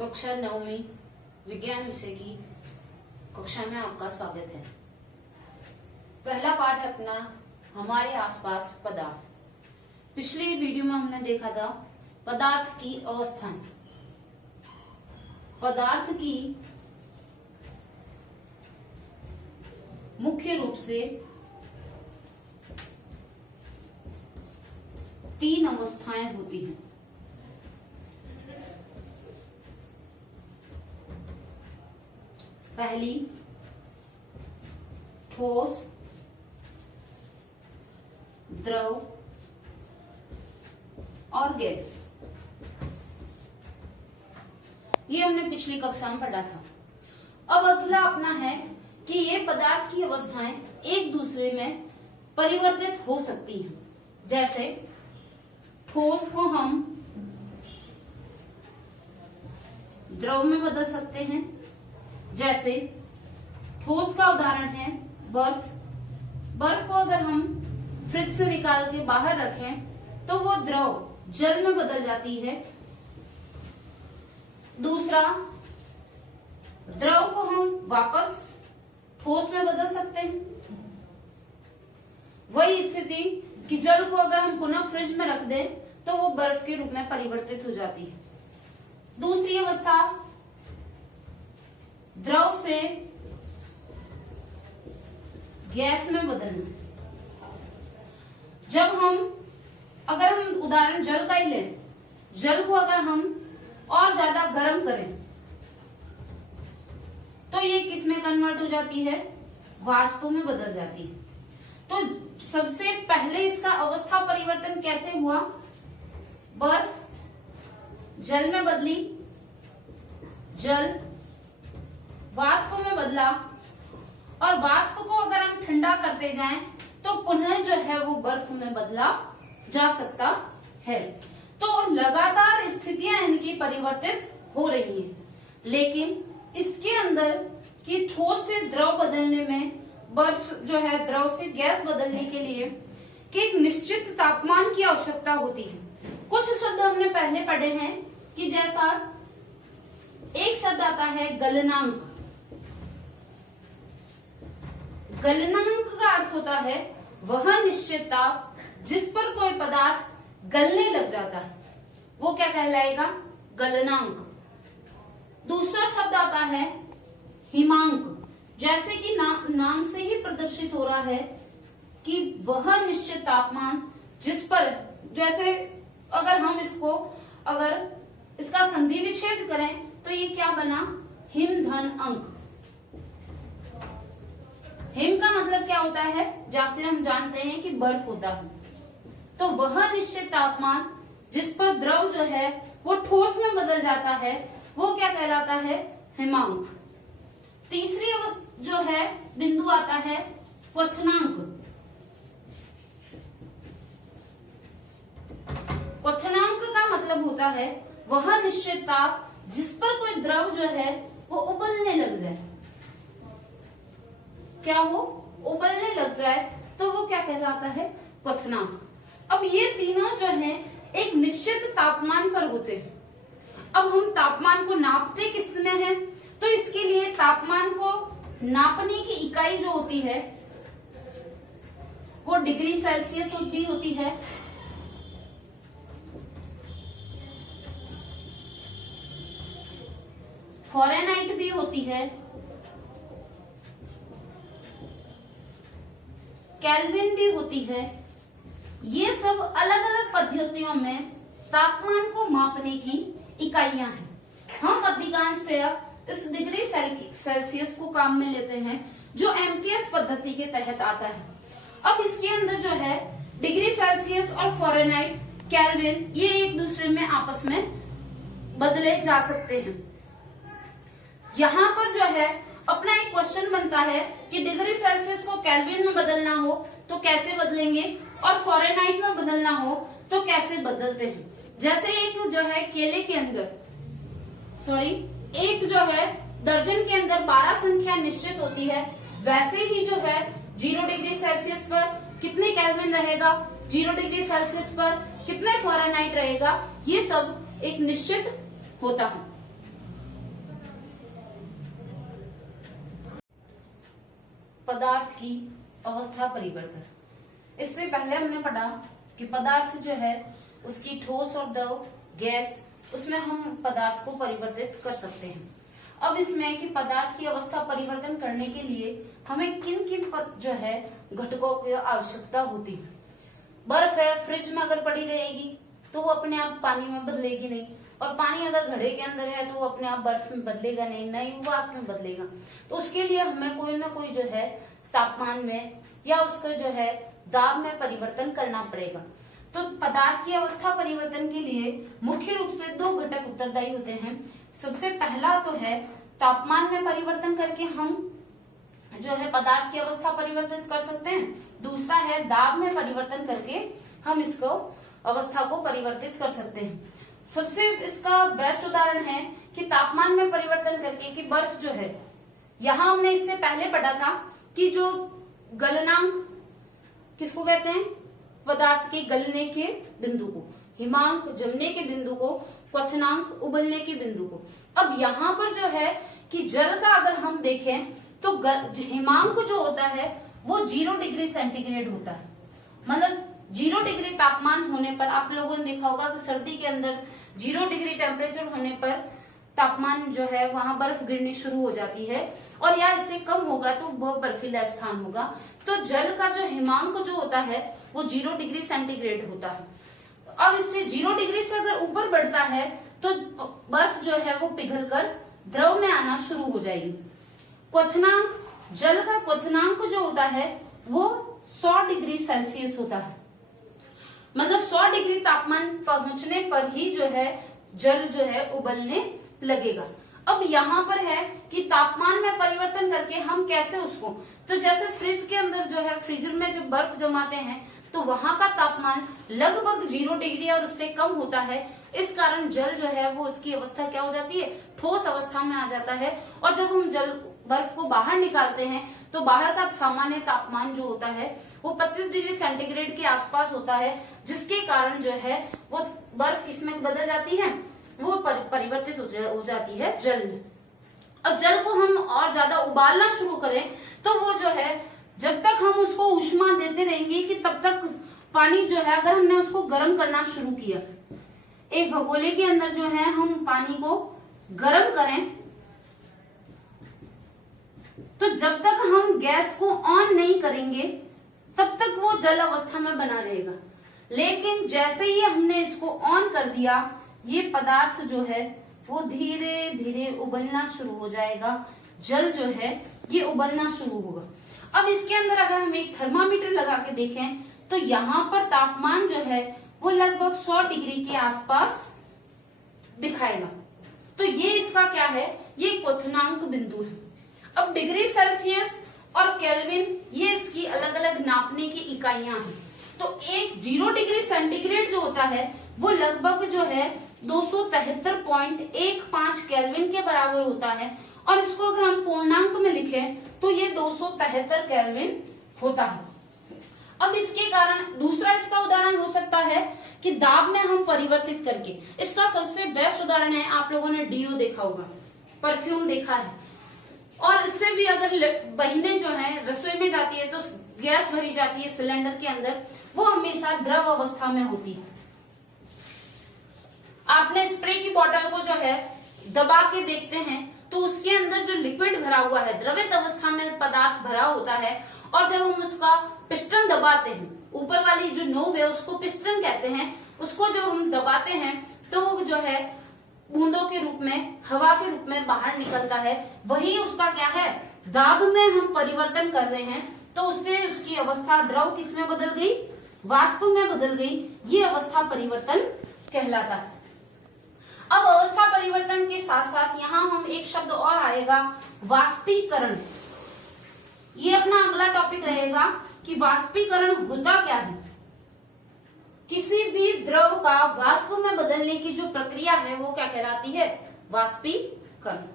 कक्षा 9वीं विज्ञान विषय की कक्षा में आपका स्वागत है। पहला पाठ है अपना हमारे आसपास पदार्थ। पिछली वीडियो में हमने देखा था पदार्थ की अवस्थाएं। पदार्थ की मुख्य रूप से 3 अवस्थाएं होती हैं। पहली ठोस, द्रव और गैस। ये हमने पिछली कक्षा में पढ़ा था। अब अगला अपना है कि ये पदार्थ की अवस्थाएं एक दूसरे में परिवर्तित हो सकती हैं। जैसे ठोस को हम द्रव में बदल सकते हैं। जैसे ठोस का उदाहरण है बर्फ। बर्फ को अगर हम फ्रिज से निकाल के बाहर रखें तो वो द्रव जल में बदल जाती है। दूसरा, द्रव को हम वापस ठोस में बदल सकते हैं। वही स्थिति कि जल को अगर हम पुनः फ्रिज में रख दें तो वो बर्फ के रूप में परिवर्तित हो जाती है। दूसरी अवस्था, द्रव से गैस में बदलना। जब अगर हम उदाहरण जल का ही लें, जल को अगर हम और ज्यादा गर्म करें तो ये किस में कन्वर्ट हो जाती है? वाष्पों में बदल जाती है। तो सबसे पहले इसका अवस्था परिवर्तन कैसे हुआ? बर्फ जल में बदली, जल वाष्प में बदला, और वाष्प को अगर हम ठंडा करते जाएं तो पुनः जो है वो बर्फ में बदला जा सकता है। तो लगातार स्थितियां इनकी परिवर्तित हो रही हैं, लेकिन इसके अंदर कि ठोस से द्रव बदलने में, बर्फ जो है द्रव से गैस बदलने के लिए कि एक निश्चित तापमान की आवश्यकता होती है। कुछ शब्द हमने पहले पढ़े हैं कि जैसा एक शब्द आता है गलनांक। गलनांक का अर्थ होता है वह निश्चित ताप जिस पर कोई पदार्थ गलने लग जाता है, वो क्या कहलाएगा? गलनांक। दूसरा शब्द आता है हिमांक। जैसे कि नाम से ही प्रदर्शित हो रहा है कि वह निश्चित तापमान जिस पर, जैसे अगर हम अगर इसका संधि विच्छेद करें तो ये क्या बना? हिम धन अंक। हिम का मतलब क्या होता है? जैसे हम जानते हैं कि बर्फ होता है। तो वह निश्चित तापमान जिस पर द्रव जो है वो ठोस में बदल जाता है, वो क्या कहलाता है? हिमांक। तीसरी जो है बिंदु आता है क्वथनांक। क्वथनांक का मतलब होता है वह निश्चित ताप जिस पर कोई द्रव जो है वो उबलने लग जाए। क्या हो? उबलने लग जाए तो वो क्या कहलाता है? क्वथनांक। अब ये तीनों जो हैं एक निश्चित तापमान पर होते हैं। अब हम तापमान को नापते किसमें हैं? तो इसके लिए तापमान को नापने की इकाई जो होती है वो डिग्री सेल्सियस होती है। फ़ारेनहाइट भी होती है, केल्विन भी होती है। ये सब अलग अलग पद्धतियों में तापमान को मापने की इकाइयां हैं। हम अधिकांशतया इस डिग्री सेल्सियस को काम में लेते हैं जो एमटीएस पद्धति के तहत आता है। अब इसके अंदर जो है डिग्री सेल्सियस और फ़ारेनहाइट, केल्विन, ये एक दूसरे में आपस में बदले जा सकते हैं। यहाँ पर जो है अपना एक क्वेश्चन बनता है कि डिग्री सेल्सियस को केल्विन में बदलना हो तो कैसे बदलेंगे, और फ़ारेनहाइट में बदलना हो तो कैसे बदलते हैं। जैसे एक जो है केले के अंदर एक जो है दर्जन के अंदर 12 संख्या निश्चित होती है, वैसे ही जो है 0 डिग्री सेल्सियस पर कितने केल्विन रहेगा, 0 डिग्री सेल्सियस पर कितने फ़ारेनहाइट रहेगा, ये सब एक निश्चित होता है। पदार्थ की अवस्था परिवर्तन। इससे पहले हमने पढ़ा कि पदार्थ जो है उसकी ठोस और द्रव, गैस, उसमें हम पदार्थ को परिवर्तित कर सकते हैं। अब इसमें कि पदार्थ की अवस्था परिवर्तन करने के लिए हमें किन किन जो है घटकों की आवश्यकता होती है। बर्फ है, फ्रिज में अगर पड़ी रहेगी तो वो अपने आप पानी में बदलेगी नहीं, और पानी अगर घड़े के अंदर है तो वो अपने आप बर्फ में बदलेगा नहीं, न ही वाष्प में बदलेगा। तो उसके लिए हमें कोई ना कोई जो है तापमान में या उसका जो है दाब में परिवर्तन करना पड़ेगा। तो पदार्थ की अवस्था परिवर्तन के लिए मुख्य रूप से दो घटक उत्तरदायी होते हैं। सबसे पहला तो है तापमान में परिवर्तन करके हम जो है पदार्थ की अवस्था परिवर्तित कर सकते हैं। दूसरा है दाब में परिवर्तन करके हम इसको अवस्था को परिवर्तित कर सकते हैं। सबसे इसका बेस्ट उदाहरण है कि तापमान में परिवर्तन करके कि बर्फ जो है, यहाँ हमने इससे पहले पढ़ा था कि जो गलनांक किसको कहते हैं, पदार्थ के गलने के बिंदु को, हिमांक जमने के बिंदु को, क्वथनांक उबलने के बिंदु को। अब यहाँ पर जो है कि जल का अगर हम देखें तो हिमांक जो होता है वो 0 डिग्री सेंटीग्रेड होता है। मतलब 0 डिग्री तापमान होने पर आप लोगों ने देखा होगा कि सर्दी के अंदर 0 डिग्री टेम्परेचर होने पर तापमान जो है वहां बर्फ गिरनी शुरू हो जाती है, और या इससे कम होगा तो वो बर्फीला स्थान होगा। तो जल का जो हिमांक जो होता है वो 0 डिग्री सेंटीग्रेड होता है। अब इससे 0 डिग्री से अगर ऊपर बढ़ता है तो बर्फ जो है वो पिघलकर द्रव में आना शुरू हो जाएगी। क्वथनांक, जल का क्वथनांक जो होता है वो 100 डिग्री सेल्सियस होता है। मतलब 100 डिग्री तापमान पहुंचने पर ही जो है जल जो है उबलने लगेगा। अब यहाँ पर है कि तापमान में परिवर्तन करके हम कैसे उसको, तो जैसे फ्रिज के अंदर जो है फ्रीजर में जब बर्फ जमाते हैं तो वहां का तापमान लगभग 0 डिग्री और उससे कम होता है। इस कारण जल जो है वो उसकी अवस्था क्या हो जाती है, ठोस अवस्था में आ जाता है। और जब हम बर्फ को बाहर निकालते हैं तो बाहर का सामान्य तापमान जो होता है वो 25 डिग्री सेंटीग्रेड के आसपास होता है, जिसके कारण जो है वो बर्फ किसमें बदल जाती है, वो परिवर्तित हो जाती है जल में। अब जल को हम और ज्यादा उबालना शुरू करें तो वो जो है जब तक हम उसको ऊष्मा देते रहेंगे कि तब तक पानी जो है, अगर हमने उसको गर्म करना शुरू किया, एक भगोले के अंदर जो है हम पानी को गर्म करें तो जब तक हम गैस को ऑन नहीं करेंगे तब तक वो जल अवस्था में बना रहेगा। लेकिन जैसे ही हमने इसको ऑन कर दिया, ये पदार्थ जो है वो धीरे धीरे उबलना शुरू हो जाएगा। जल जो है ये उबलना शुरू होगा। अब इसके अंदर अगर हम एक थर्मामीटर लगा के देखें तो यहाँ पर तापमान जो है वो लगभग 100 डिग्री के आसपास दिखाएगा। तो ये इसका क्या है, ये क्वथनांक बिंदु है। अब डिग्री सेल्सियस और केल्विन ये इसकी अलग अलग नापने की इकाइयां हैं। तो एक 0 डिग्री सेंटीग्रेड जो होता है वो लगभग जो है 273.15 केल्विन के बराबर होता है, और इसको अगर हम पूर्णांक में लिखें तो ये 273 केल्विन होता है। अब इसके कारण दूसरा इसका उदाहरण हो सकता है कि दाब में हम परिवर्तित करके, इसका सबसे बेस्ट उदाहरण है, आप लोगों ने डीओ देखा होगा, परफ्यूम देखा है, और इससे भी अगर बहनें जो है रसोई में जाती है तो गैस भरी जाती है सिलेंडर के अंदर, वो हमेशा द्रव अवस्था में होती है। आपने स्प्रे की बोतल को जो है दबा के देखते हैं तो उसके अंदर जो लिक्विड भरा हुआ है, द्रवित अवस्था में पदार्थ भरा होता है, और जब हम उसका पिस्टन दबाते हैं, ऊपर वाली जो नोब है उसको पिस्टन कहते हैं, उसको जब हम दबाते हैं तो वो जो है बूंदों के रूप में, हवा के रूप में बाहर निकलता है। वही उसका क्या है, दाब में हम परिवर्तन कर रहे हैं, तो उससे उसकी अवस्था द्रव किसमें बदल गई, वाष्प में बदल गई। ये अवस्था परिवर्तन कहलाता है। अब अवस्था परिवर्तन के साथ साथ यहाँ हम एक शब्द और आएगा, वाष्पीकरण। ये अपना अगला टॉपिक रहेगा कि वाष्पीकरण होता क्या है। किसी भी द्रव का वाष्प में बदलने की जो प्रक्रिया है वो क्या कहलाती है, वाष्पीकरण।